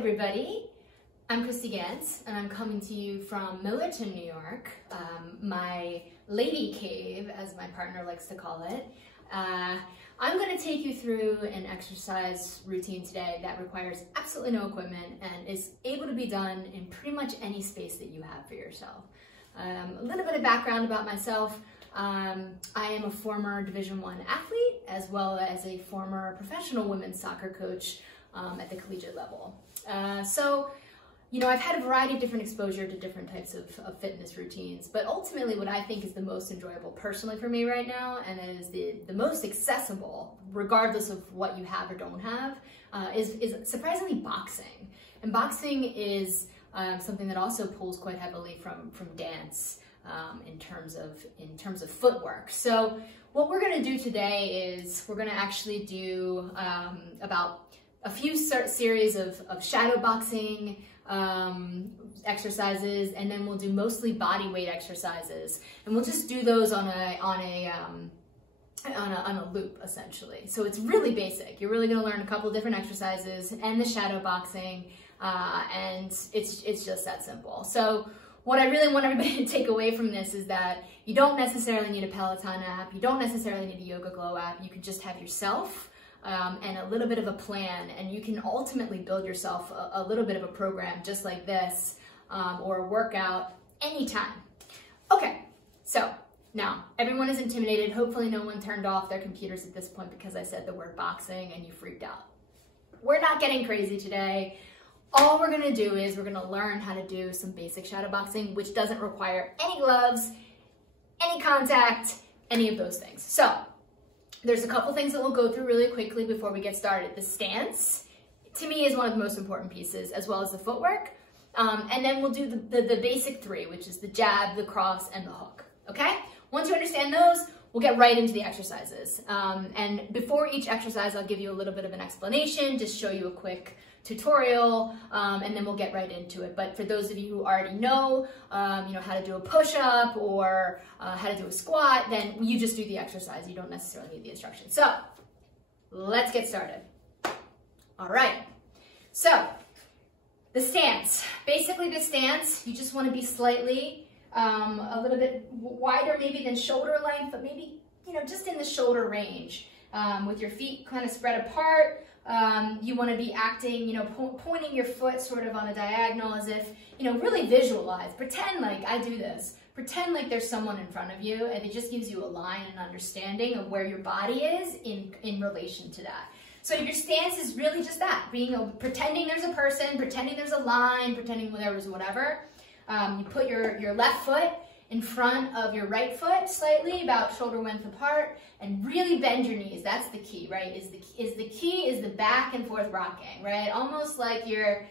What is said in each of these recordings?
everybody. I'm Christy Ganc, and I'm coming to you from Millerton, New York, my lady cave, as my partner likes to call it. I'm going to take you through an exercise routine today that requires absolutely no equipment and is able to be done in pretty much any space that you have for yourself. A little bit of background about myself. I am a former Division I athlete, as well as a former professional women's soccer coach at the collegiate level. I've had a variety of different exposure to different types of fitness routines, but ultimately what I think is the most enjoyable personally for me right now, and is the most accessible, regardless of what you have or don't have, is surprisingly boxing. And boxing is something that also pulls quite heavily from dance in terms of footwork. So what we're going to do today is we're going to actually do about a few series of shadow boxing exercises, and then we'll do mostly body weight exercises, and we'll just do those on a loop, essentially. So it's really basic. You're really going to learn a couple different exercises and the shadow boxing, and it's just that simple. So what I really want everybody to take away from this is that you don't necessarily need a Peloton app. You don't necessarily need a Yoga Glow app. You can just have yourself and a little bit of a plan, and you can ultimately build yourself a little bit of a program just like this, or a workout anytime. Okay, so now everyone is intimidated. Hopefully no one turned off their computers at this point because I said the word boxing and you freaked out. We're not getting crazy today. All we're gonna do is we're gonna learn how to do some basic shadow boxing, which doesn't require any gloves, any contact, any of those things. So there's a couple things that we'll go through really quickly before we get started. The stance, to me, is one of the most important pieces, as well as the footwork. And then we'll do the basic three, which is the jab, the cross, and the hook, okay? Once you understand those, we'll get right into the exercises. And before each exercise, I'll give you a little bit of an explanation, just show you a quick tutorial, and then we'll get right into it. But for those of you who already know, how to do a push-up or how to do a squat, then you just do the exercise. You don't necessarily need the instructions. So let's get started. All right. So the stance. Basically the stance, you just want to be slightly a little bit wider maybe than shoulder length, but maybe, just in the shoulder range, with your feet kind of spread apart. You want to be acting, pointing your foot sort of on a diagonal, as if, really visualize, pretend like I do this, pretend like there's someone in front of you, and it just gives you a line and understanding of where your body is in relation to that. So your stance is really just that, pretending there's a person, pretending there's a line, pretending there's whatever. You put your left foot in front of your right foot, slightly about shoulder length apart, and really bend your knees. That's the key, right? The key is the back and forth rocking, right? Almost like you're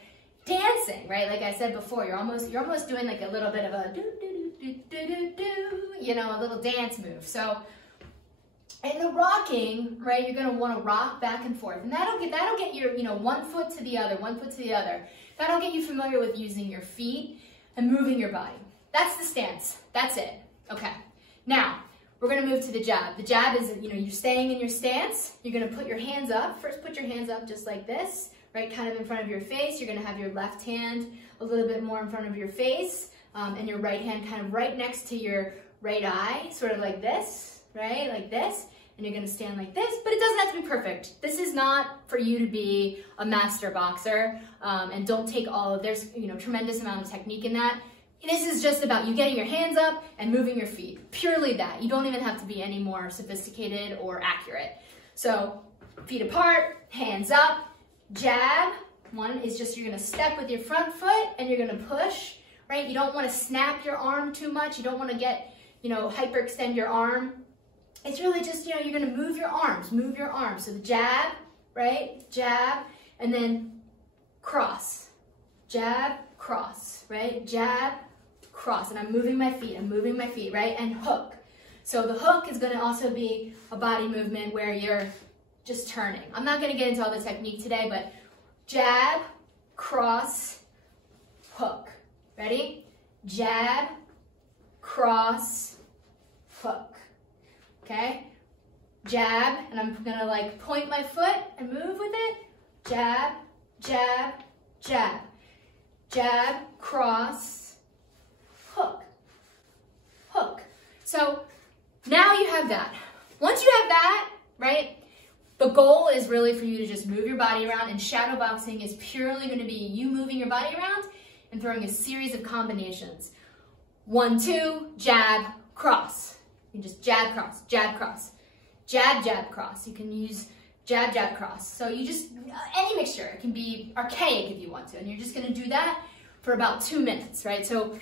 dancing, right? Like I said before, you're almost doing like a little bit of a do do do do do do, a little dance move. So in the rocking, right, you're gonna want to rock back and forth, and that'll get your one foot to the other, one foot to the other. That'll get you familiar with using your feet and moving your body. That's the stance. That's it. Okay. Now, we're going to move to the jab. The jab is, you're staying in your stance. You're going to put your hands up. First, put your hands up just like this, right, kind of in front of your face. You're going to have your left hand a little bit more in front of your face, and your right hand kind of right next to your right eye, sort of like this, right, like this. And you're going to stand like this, but it doesn't have to be perfect. This is not for you to be a master boxer, and don't take there's, tremendous amount of technique in that. This is just about you getting your hands up and moving your feet. Purely that. You don't even have to be any more sophisticated or accurate. So feet apart, hands up, jab. One is just you're going to step with your front foot and you're going to push, right? You don't want to snap your arm too much. You don't want to get, hyperextend your arm. It's really just, you're going to move your arms, move your arms. So the jab, right? Jab, and then cross. Jab, cross, right? Jab, cross, and I'm moving my feet, right? And hook. So the hook is going to also be a body movement where you're just turning. I'm not going to get into all the technique today, but jab, cross, hook. Ready? Jab, cross, hook. Okay? Jab, and I'm going to point my foot and move with it. Jab, jab, jab, jab, cross, hook, hook. So now you have that. Once you have that, right, the goal is really for you to just move your body around, and shadow boxing is purely going to be you moving your body around and throwing a series of combinations. 1, 2, jab, cross. You can just jab, cross, jab, cross, jab, jab, cross. You can use jab, jab, cross. So you just, any mixture. It can be archaic if you want to, and you're just going to do that for about 2 minutes, right? So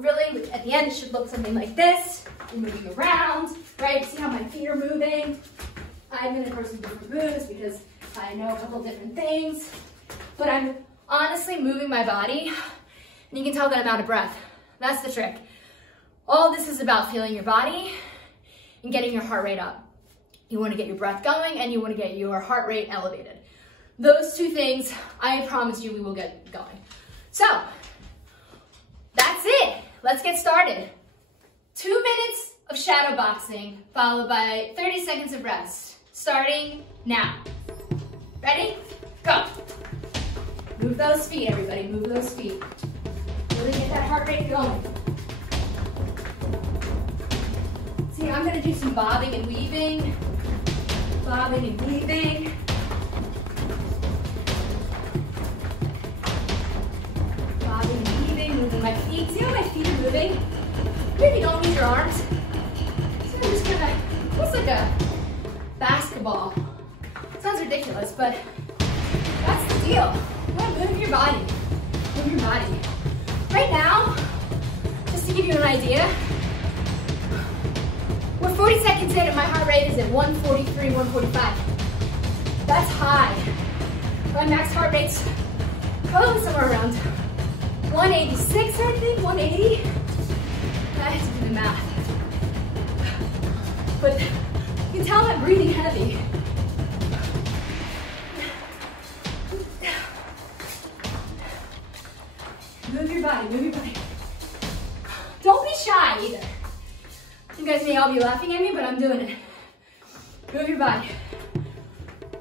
really, at the end, it should look something like this. You're moving around, right? See how my feet are moving? I'm going to throw some different moves because I know a couple different things, but I'm honestly moving my body, and you can tell that I'm out of breath. That's the trick. All this is about feeling your body and getting your heart rate up. You want to get your breath going, and you want to get your heart rate elevated. Those 2 things, I promise you, we will get going. So, that's it. Let's get started. 2 minutes of shadow boxing, followed by 30 seconds of rest. Starting now. Ready? Go. Move those feet, everybody. Move those feet. Really get that heart rate going. See, I'm going to do some bobbing and weaving. Bobbing and weaving. Bobbing and weaving, moving my feet. See how my feet are moving? Maybe don't use your arms. So I'm just going to, looks like a basketball. Sounds ridiculous, but that's the deal. Move your body. Move your body. Right now, just to give you an idea, we're 40 seconds in and my heart rate is at 143, 145. That's high. My max heart rate's probably somewhere around 186, I think, 180. I have to do the math. But you can tell I'm breathing heavy. Move your body, move your body. Don't be shy either. You guys may all be laughing at me, but I'm doing it. Move your body.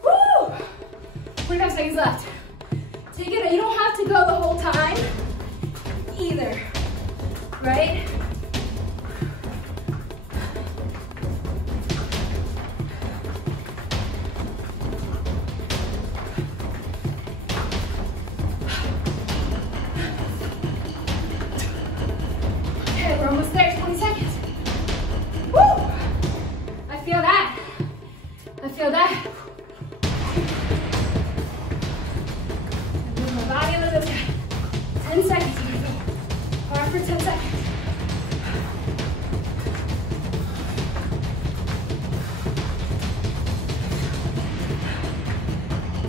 Woo! 45 seconds left. Take it, you don't have to go the whole time either, right? We're almost there, 20 seconds. Woo! I feel that. I feel that. Move my body a little bit. 10 seconds. Hard for 10 seconds.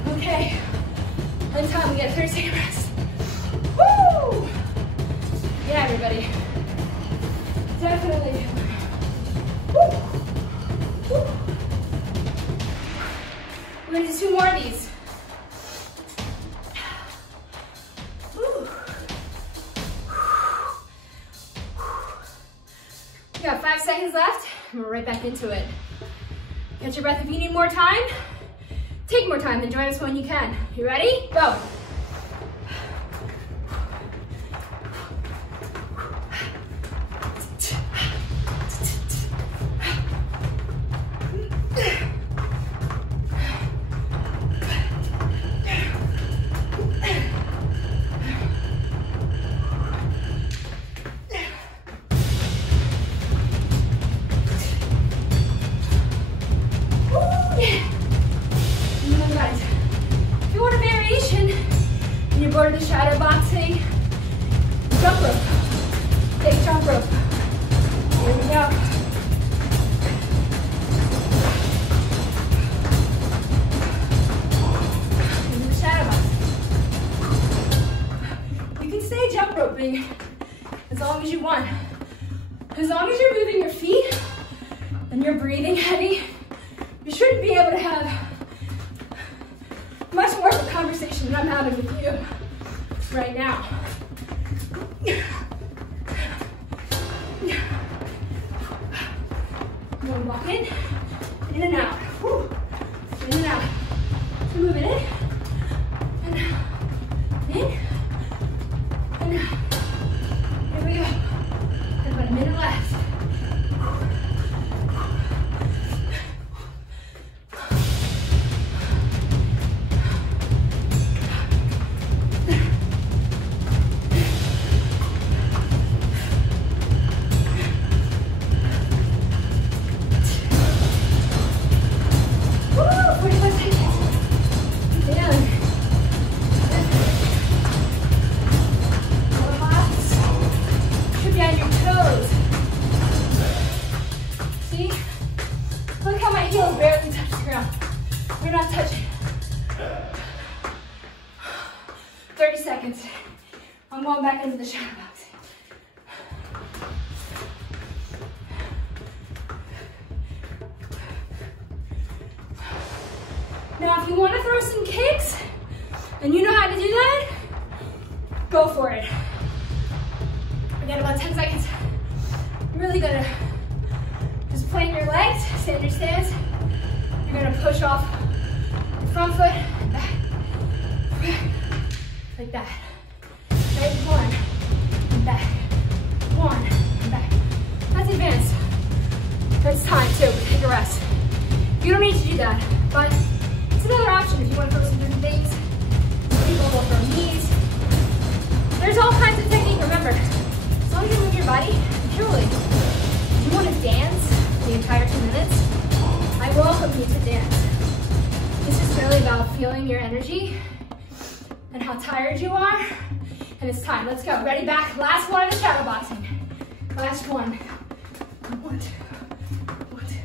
Okay. One time we get a 30-second rest. Woo! Yeah, everybody. Definitely. Woo. Woo. We're gonna do 2 more of these. Woo. We got 5 seconds left, and we're right back into it. Catch your breath if you need more time. Take more time, then join us when you can. You ready? Go. Go to the shadow boxing. Jump rope. Take jump rope. Here we go. Into the shadow box. You can stay jump roping as long as you want. As long as you're moving your feet and you're breathing heavy, you shouldn't be able to have much more of a conversation than I'm having with you right now. I'm gonna walk in and out. Whew. In and out. So move it in and out. In going back into the shadow boxing. Now, if you want to throw some kicks, and you know how to do that, go for it. Again, about 10 seconds. You're really gonna just plant your legs, stand your stance. You're gonna push off your front foot, back, like that. Right, one, and back, one, and back. That's advanced. It's time too, take a rest. You don't need to do that, but it's another option if you want to throw some different things. Some people go for knees. There's all kinds of technique, remember. As long as you move your body, purely. If you want to dance the entire 2 minutes, I welcome you to dance. This is really about feeling your energy and how tired you are. And it's time, let's go. Ready, back, last one of the shadow boxing. Last one. 1, 2, 1, 2.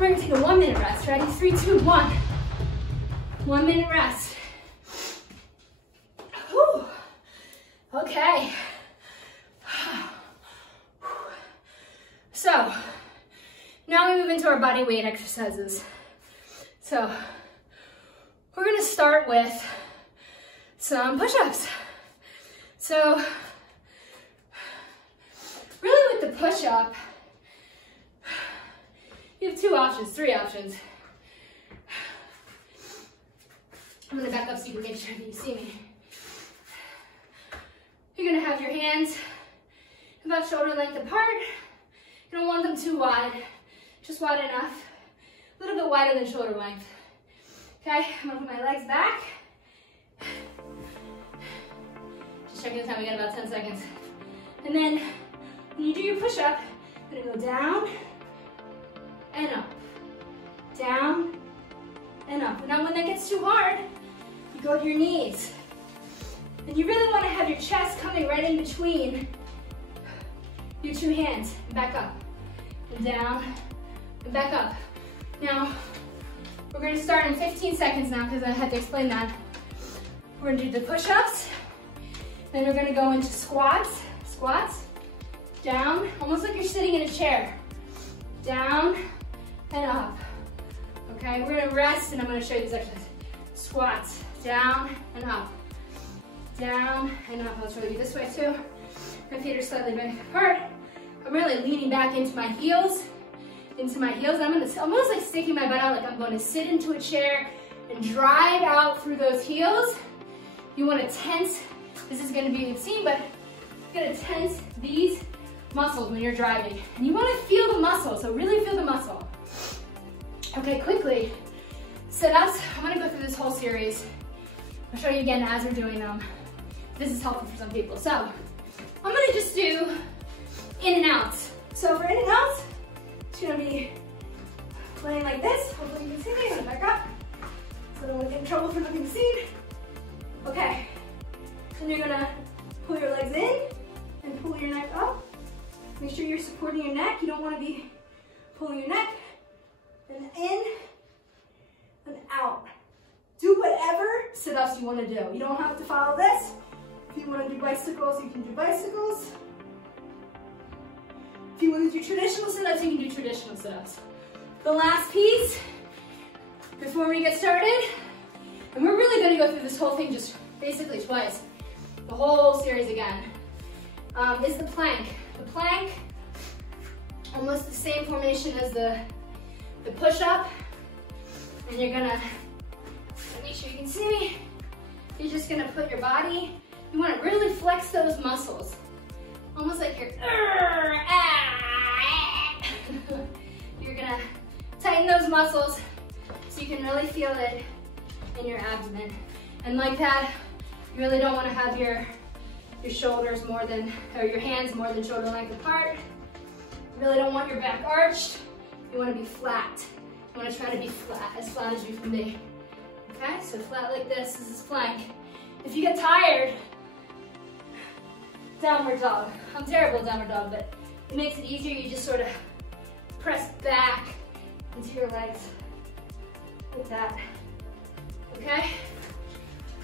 We're gonna take a 1 minute rest. Ready? 3, 2, 1. 1 minute rest. Whew. Okay. So, now we move into our body weight exercises. So, we're gonna start with some push-ups. So, really with the push-up, you have 2 options, 3 options. I'm gonna back up so you can make sure that you see me. You're gonna have your hands about shoulder length apart. You don't want them too wide, just wide enough. A little bit wider than shoulder length. Okay, I'm gonna put my legs back. Just checking the time, we got about 10 seconds. And then, when you do your push-up, you're gonna go down and up, down and up. Now when that gets too hard, you go to your knees. And you really wanna have your chest coming right in between your 2 hands. Back up, and down, and back up. Now, we're gonna start in 15 seconds now because I had to explain that. We're gonna do the push-ups, then we're gonna go into squats, down, almost like you're sitting in a chair. Down and up. Okay, we're gonna rest and I'm gonna show you these exercises. Squats, down and up. Down and up. I'll show you this way too. My feet are slightly bent apart. I'm really leaning back into my heels. I'm almost like sticking my butt out like I'm going to sit into a chair and drive out through those heels. You want to tense, this is going to be obscene, but you're going to tense these muscles when you're driving. And you want to feel the muscle, so really feel the muscle. Okay, quickly, sit-ups. I'm going to go through this whole series. I'll show you again as we're doing them. This is helpful for some people. So, I'm going to just do in and outs. So for in and outs, it's going to be laying like this. Hopefully you can see me. I'm going to back up so I don't want to get in trouble for looking seen. Okay, then you're going to pull your legs in and pull your neck up. Make sure you're supporting your neck. You don't want to be pulling your neck. And in and out. Do whatever sit-ups you want to do. You don't have to follow this. If you want to do bicycles, you can do bicycles. If you want to do traditional sit-ups, you can do traditional sit-ups. The last piece, before we get started, and we're really going to go through this whole thing just basically twice, the whole series again, is the plank. The plank, almost the same formation as the push-up, and you're gonna, make sure you can see me, you're just gonna put your body, you wanna really flex those muscles, almost like you're, you're gonna tighten those muscles so you can really feel it in your abdomen. And like that, you really don't wanna have your shoulders more than, or your hands more than shoulder length apart. You really don't want your back arched. You want to be flat. You want to try to be flat, as flat as you can be. Okay, so flat like this is plank. If you get tired, downward dog. I'm terrible at downward dog, but it makes it easier. You just sort of press back into your legs like that. Okay?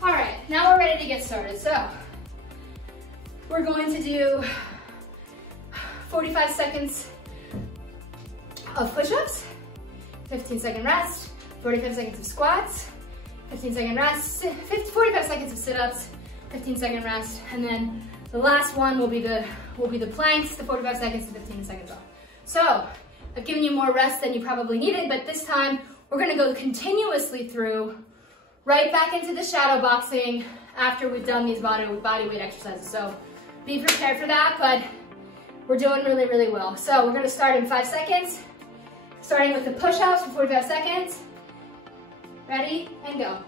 All right, now we're ready to get started. So, we're going to do 45 seconds of push-ups, 15-second rest, 45 seconds of squats, 15-second rest, 45 seconds of sit-ups, 15-second rest, and then the last one will be the planks, the 45 seconds to 15 seconds off. So, I've given you more rest than you probably needed, but this time we're gonna go continuously through, right back into the shadow boxing after we've done these body weight exercises. So, be prepared for that, but we're doing really, really well. So we're gonna start in 5 seconds, starting with the push-ups for 45 seconds. Ready, and go.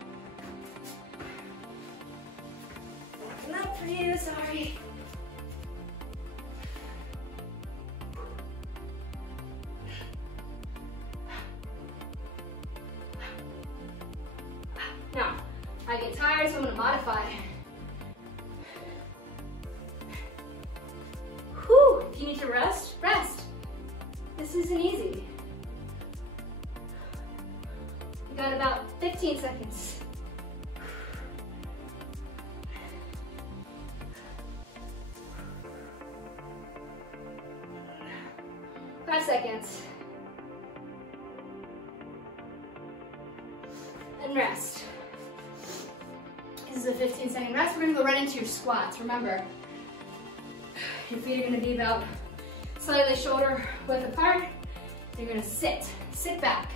Backing up for you, sorry. Now, I get tired, so I'm gonna modify. Whew, if you need to rest, rest. This isn't easy. You got about 15 seconds. 5 seconds. And rest. This is a 15-second rest. We're gonna go right into your squats. Remember, your feet are gonna be about slightly shoulder width apart. You're gonna sit back,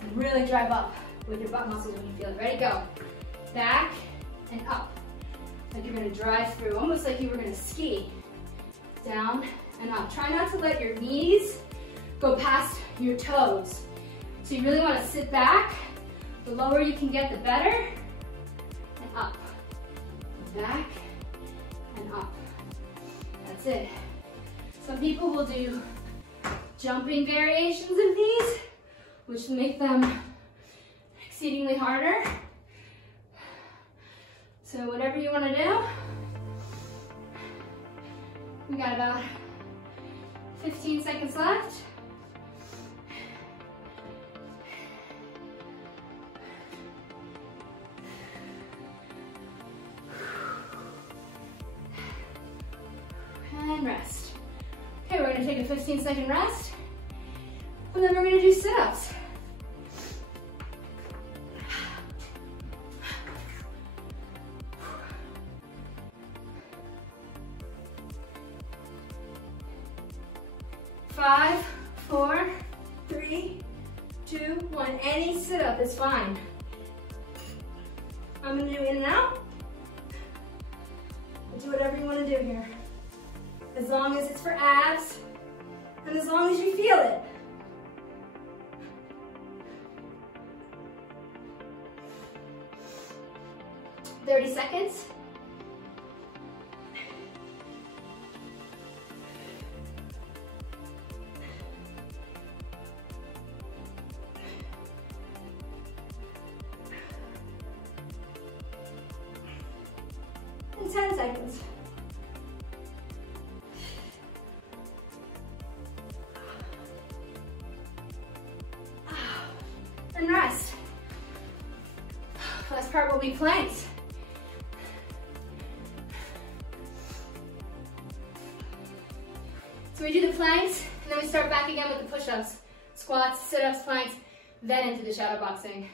and really drive up with your butt muscles when you feel it. Ready, go. Back and up. Like you're gonna drive through, almost like you were gonna ski. Down and up. Try not to let your knees go past your toes. So you really wanna sit back. The lower you can get, the better. And up. Back and up. That's it. Some people will do jumping variations of these, which make them exceedingly harder. So whatever you want to do. We got about 15 seconds left. And rest. Okay, we're gonna take a 15-second rest, and then we're gonna do sit-ups. Five, 4, 3, 2, 1. Any sit-up is fine. I'm gonna do in and out. Do whatever you want to do here. As long as it's for abs, and as long as you feel it. $30 seconds. And 10 seconds. And rest. Last part will be be planks. So we do the planks, and then we start back again with the push-ups, squats, sit-ups, planks, then into the shadow boxing.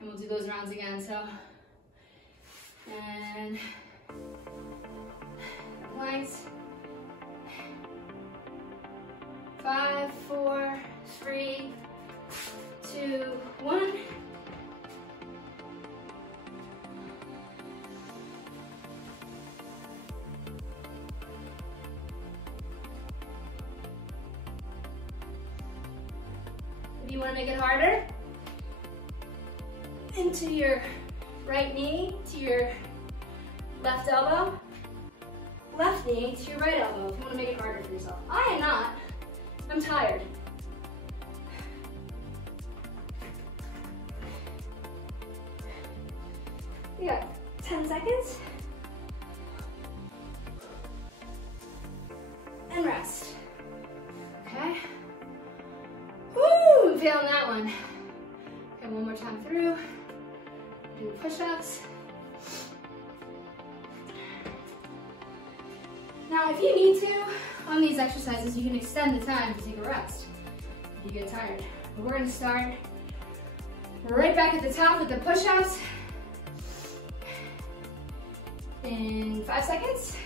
And we'll do those rounds again, so. And planks. 5, 4, 3, 2, 1. If you want to make it harder, into your right knee to your left elbow, left knee to your right elbow if you want to make it harder for yourself. I am not. I'm tired. You got 10 seconds. And rest. Okay. Woo! I'm feeling that one. Okay, one more time through. Do push-ups. Now, if you need to, on these exercises, you can extend the time to take a rest if you get tired. But we're gonna start right back at the top with the push-ups in 5 seconds.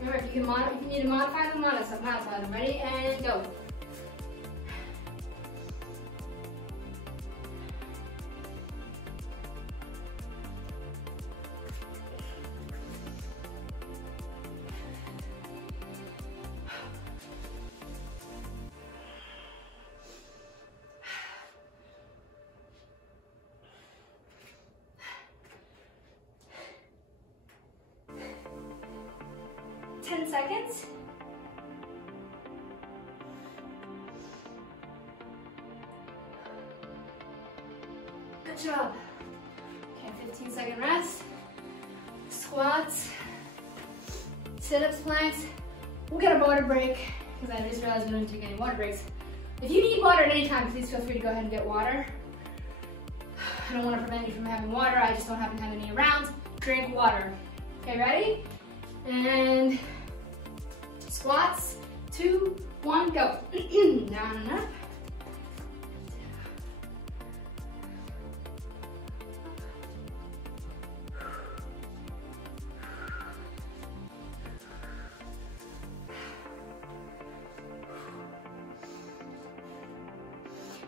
Remember, if you need to modify them, modify them. Ready, and go. Seconds. Good job. Okay, 15-second rest. Squats, sit-ups, planks. We'll get a water break because I just realized we don't take any water breaks. If you need water at any time, please feel free to go ahead and get water. I don't want to prevent you from having water. I just don't happen to have any around. Drink water. Okay, ready? And squats, 2, 1, go. Down and up.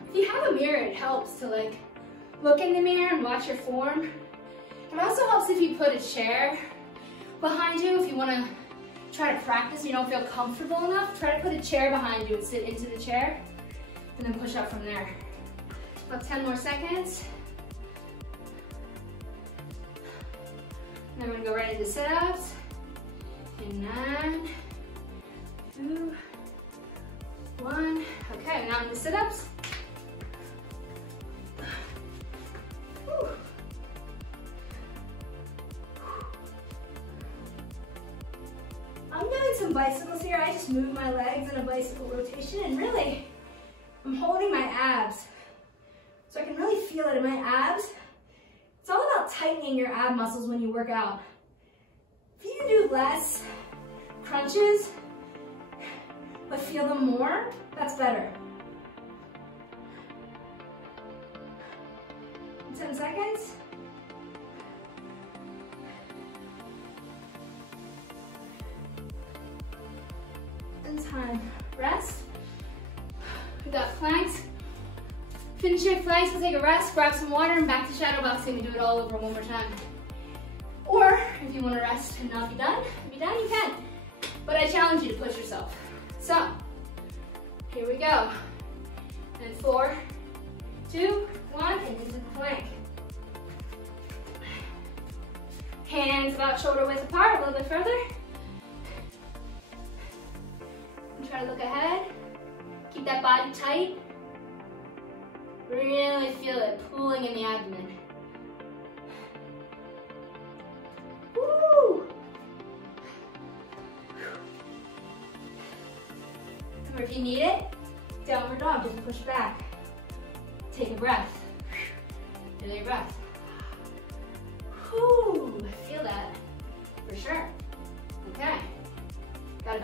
If you have a mirror, it helps to look in the mirror and watch your form. It also helps if you put a chair behind you if you want to try to practice, you don't feel comfortable enough, try to put a chair behind you and sit into the chair, and then push up from there. About 10 more seconds. And then we're gonna go right into sit-ups. In 9, 2, 1. Okay, now into sit-ups. I'm doing some bicycles here. I just move my legs in a bicycle rotation, and really, I'm holding my abs. So I can really feel it in my abs. It's all about tightening your ab muscles when you work out. If you do less crunches, but feel them more, that's better. 10 seconds. And time. Rest. We got planks. Finish your planks, we'll take a rest, grab some water, and back to shadow boxing and do it all over one more time. Or, if you want to rest and not be done, you can. But I challenge you to push yourself. So, here we go. And 4, 2, 1, and into the plank. Hands about shoulder width apart, a little bit further. And try to look ahead. Keep that body tight. Really feel it pulling in the abdomen. Woo! Or if you need it, downward dog, just push back. Take a breath. Feel your breath.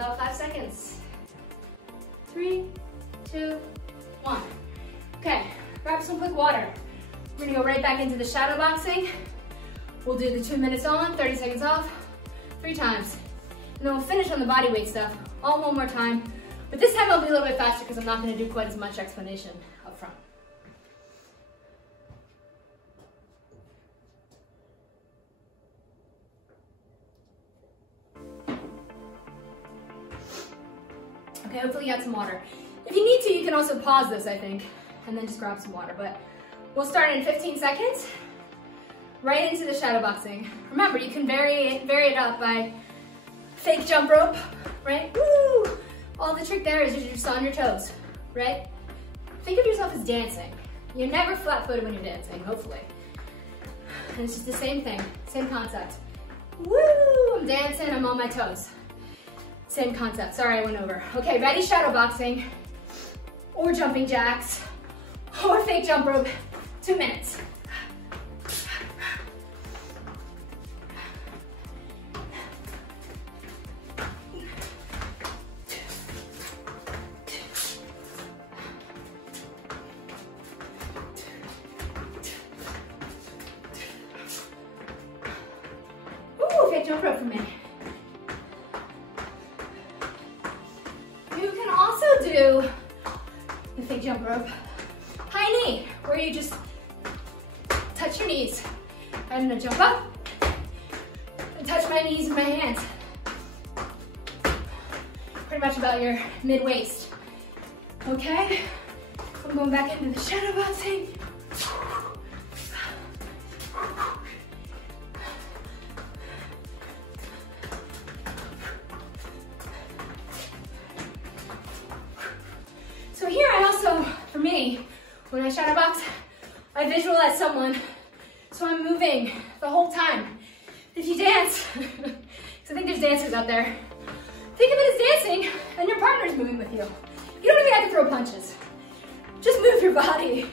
about 5 seconds. 3, 2, 1. Okay, grab some quick water. We're gonna go right back into the shadow boxing. We'll do the 2 minutes on, 30 seconds off, 3 times. And then we'll finish on the body weight stuff, all one more time. But this time I'll be a little bit faster because I'm not gonna do quite as much explanation up front. Okay, hopefully you got some water. If you need to, you can also pause this, I think, and then just grab some water. But we'll start in 15 seconds, right into the shadow boxing. Remember, you can vary it up by fake jump rope, right? Woo! All the trick there is you're just on your toes, right? Think of yourself as dancing. You're never flat-footed when you're dancing, hopefully. And it's just the same thing, same concept. Woo! I'm dancing, I'm on my toes. Same concept, sorry I went over. Okay, ready, shadow boxing, or jumping jacks, or fake jump rope, 2 minutes. Ooh, fake jump rope for me. You can also do the fake jump rope high knee, where you just touch your knees. I'm gonna jump up and touch my knees with my hands. Pretty much about your mid-waist. Okay, I'm going back into the shadow boxing. So here I also, for me, when I shadow box, I visualize someone, so I'm moving the whole time. If you dance, because I think there's dancers out there, think of it as dancing and your partner's moving with you. You don't even have to throw punches. Just move your body,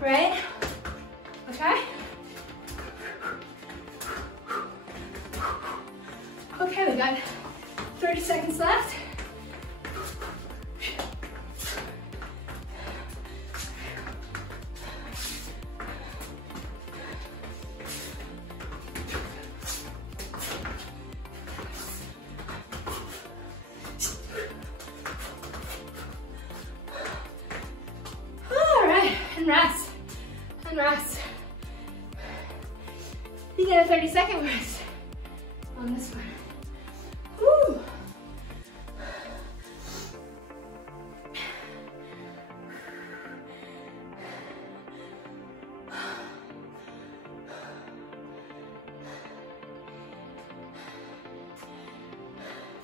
right? Okay? Okay, we got 30 seconds left. Rest, and rest. You get a 30-second rest on this one. Woo.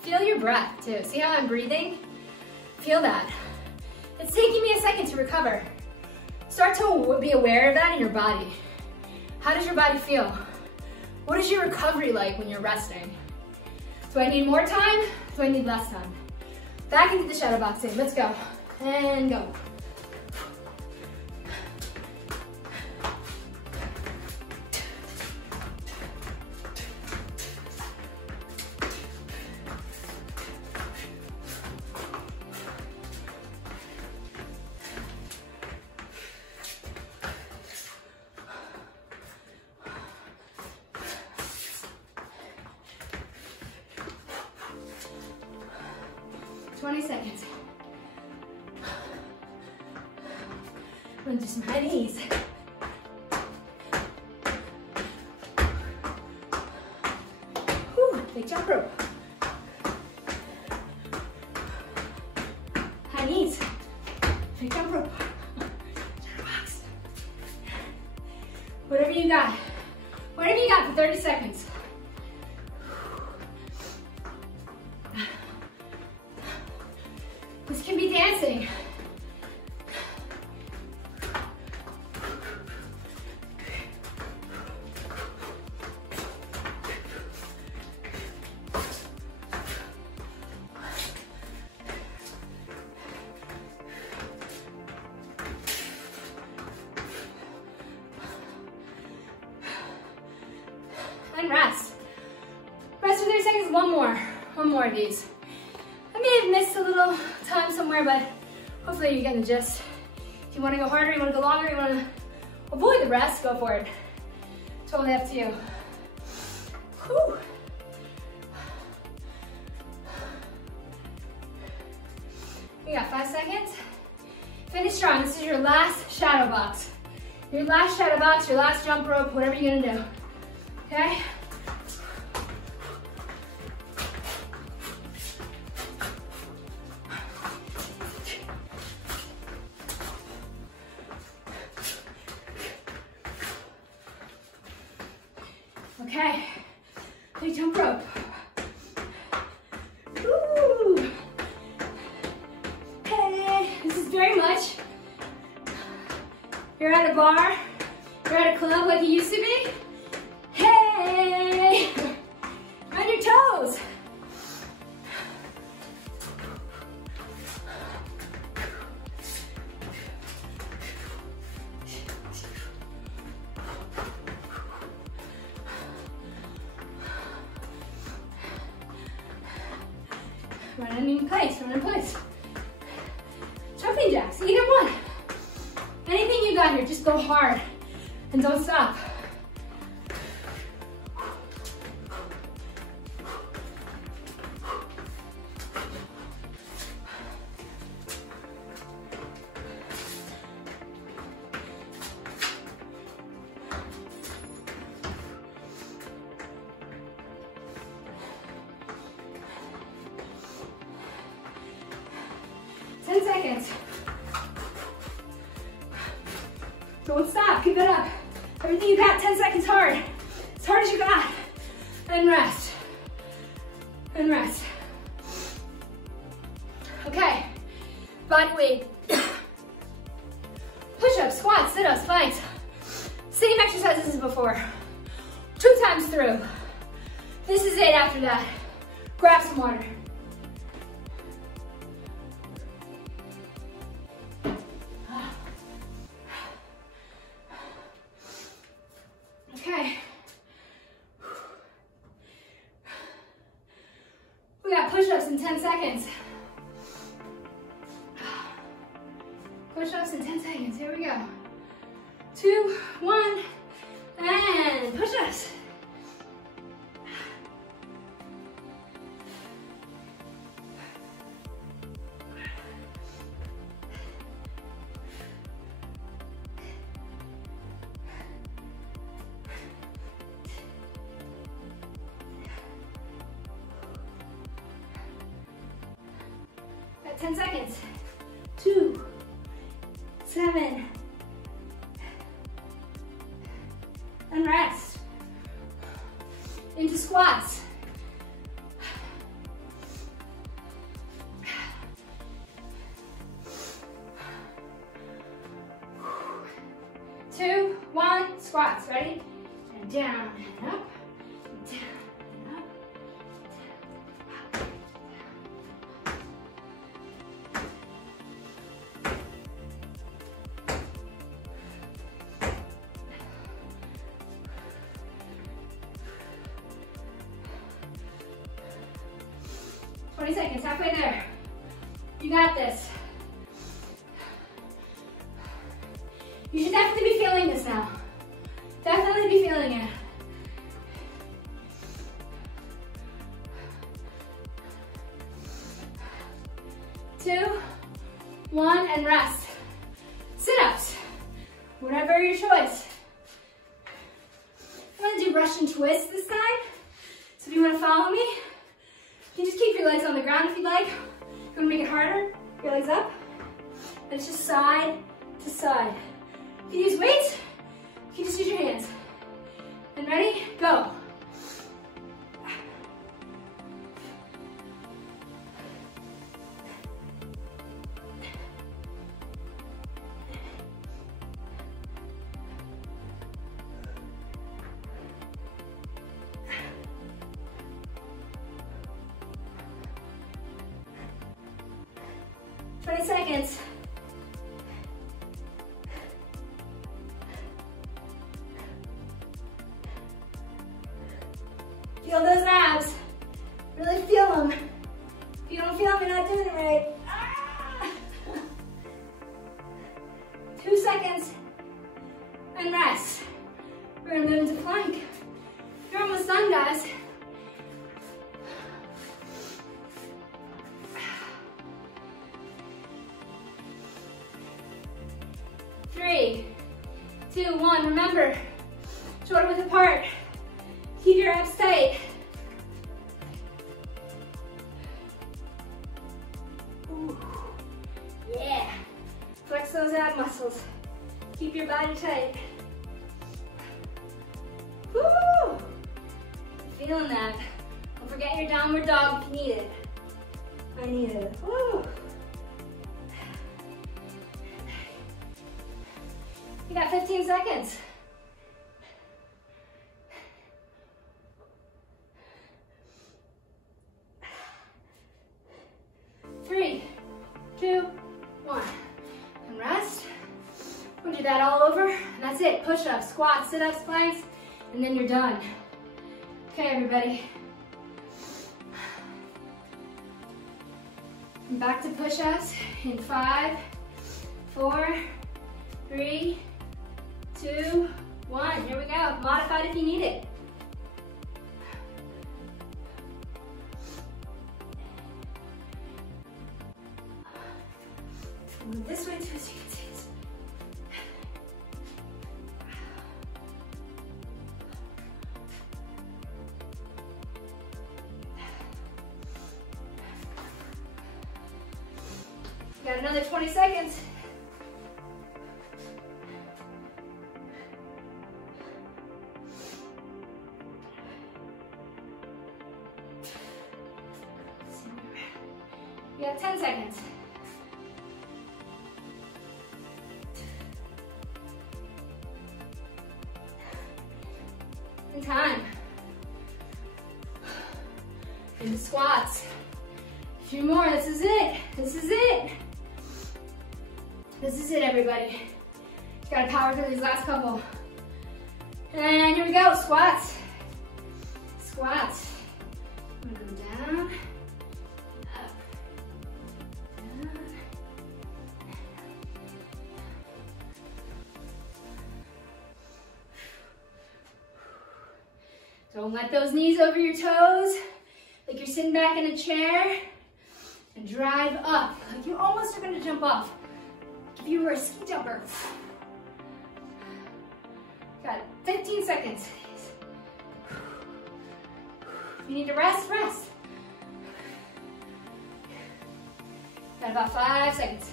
Feel your breath too. See how I'm breathing? Feel that. It's taking me a second to recover. Start to be aware of that in your body. How does your body feel? What is your recovery like when you're resting? Do I need more time? Do I need less time? Back into the shadow boxing. Let's go. And go. I'm gonna do some high knees. Whew, big jump rope. High knees. Big jump rope. Shadow box. Whatever you got. Whatever you got for 30 seconds. This can be dancing. And rest. Rest for 30 seconds, one more of these. I may have missed a little time somewhere, but hopefully you're getting the gist. If you want to go harder, you want to go longer, you want to avoid the rest, go for it. Totally up to you. Whew. We got 5 seconds. Finish strong. This is your last shadow box. Your last shadow box, your last jump rope, whatever you're gonna do. Okay? Okay, big jump rope. Woo. Hey, this is very much, you're at a bar, you're at a club like you used to be. Hey, on your toes. Run in place, run in place. Jumping jacks, either one. Anything you got here, just go hard and don't stop. Don't stop, keep it up. Everything you got, 10 seconds hard. As hard as you got. And rest. And rest. Okay, body weight. Push-ups, squats, sit-ups, planks. Same exercises as before. 2 times through. This is it after that. Grab some water. Okay. We got push-ups in 10 seconds. Push-ups in 10 seconds. Here we go. 2, 1, and push-ups. Got 10 seconds. 2, 7, and rest. Into squats. Two, 1, squats. Ready? And down and up, and down and up. 20 seconds, halfway there. You got this. You should definitely be feeling this now. Definitely be feeling it. Two, 1, and rest. Sit-ups, whatever your choice. I'm gonna do Russian twist this time. So if you wanna follow me, you can just keep your legs on the ground if you'd like. If you wanna make it harder, your legs up. And it's just side to side. If you use weights, you can just use your hands. And ready? Go. Seconds. Feel those abs. Really feel them. If you don't feel feel me not doing it right. Ah. 2 seconds and rest. We're gonna move into plank. You're almost done, guys. Three, 2, 1. Remember, shoulder width apart. Keep your abs tight. Ooh. Yeah. Flex those ab muscles. Keep your body tight. Woo! Feeling that. Don't forget your downward dog if you need it. I need it. Woo! You got 15 seconds. Three, 2, 1. And rest. We'll do that all over. And that's it. Push-ups, squats, sit-ups, planks, and then you're done. Okay, everybody. And back to push-ups in 5, 4, 3, 2, 1. Here we go. Modify it if you need it. Move this way too, so you can see it. Got another 20 seconds. You got 10 seconds. In time. Into squats. A few more, this is it. This is it. This is it, everybody. You gotta power through these last couple. And here we go, squats. Squats. I'm gonna go down, up, down. Don't let those knees over your toes, like you're sitting back in a chair, and drive up, like you almost are gonna jump off. If you were a ski jumper. Got 15 seconds. If you need to rest, rest. Got about 5 seconds.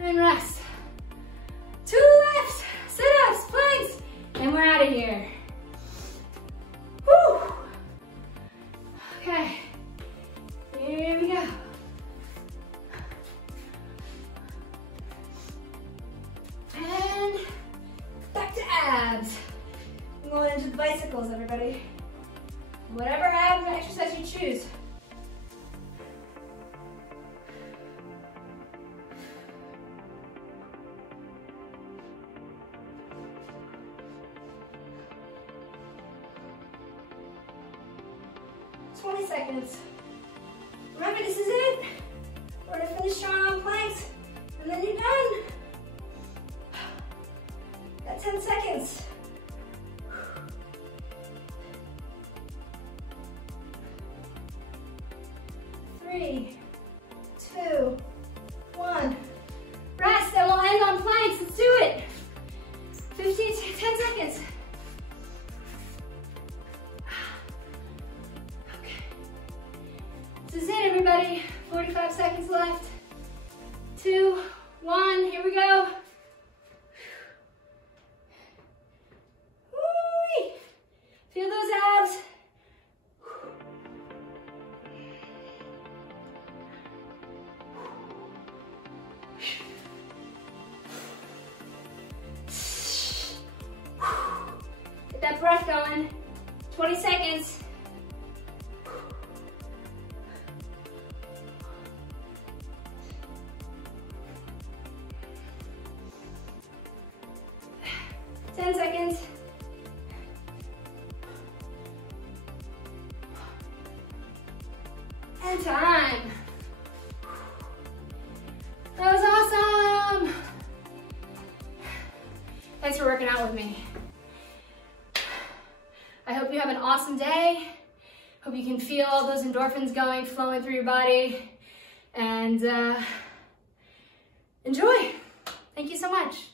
And rest. 2 left. Sit-ups, planks, and we're out of here. Whew. Okay. Here we go. And back to abs. I'm going into the bicycles, everybody. Whatever ab exercise you choose. Seconds. Remember, this is it. We're gonna finish strong on planks, and then you're done. Got 10 seconds. 3, 2, 1. Rest, and we'll end on planks. Let's do it. 10 seconds. This is it, everybody. 45 seconds left. 2, 1, here we go. Woo-wee. Feel those abs. Get that breath going. 20 seconds. time. That was awesome. Thanks for working out with me. I hope you have an awesome day. Hope you can feel all those endorphins going, flowing through your body, and enjoy. Thank you so much.